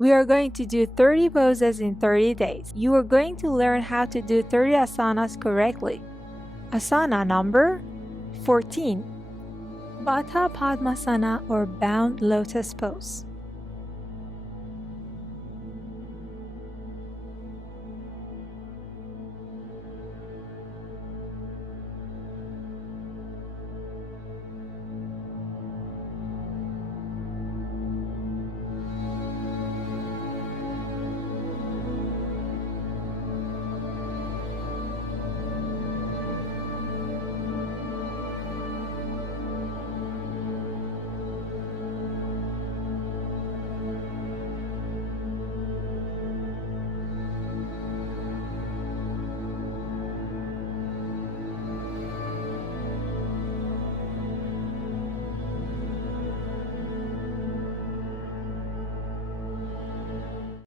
We are going to do 30 poses in 30 days. You are going to learn how to do 30 asanas correctly. Asana number 14. Baddha Padmasana or Bound Lotus Pose.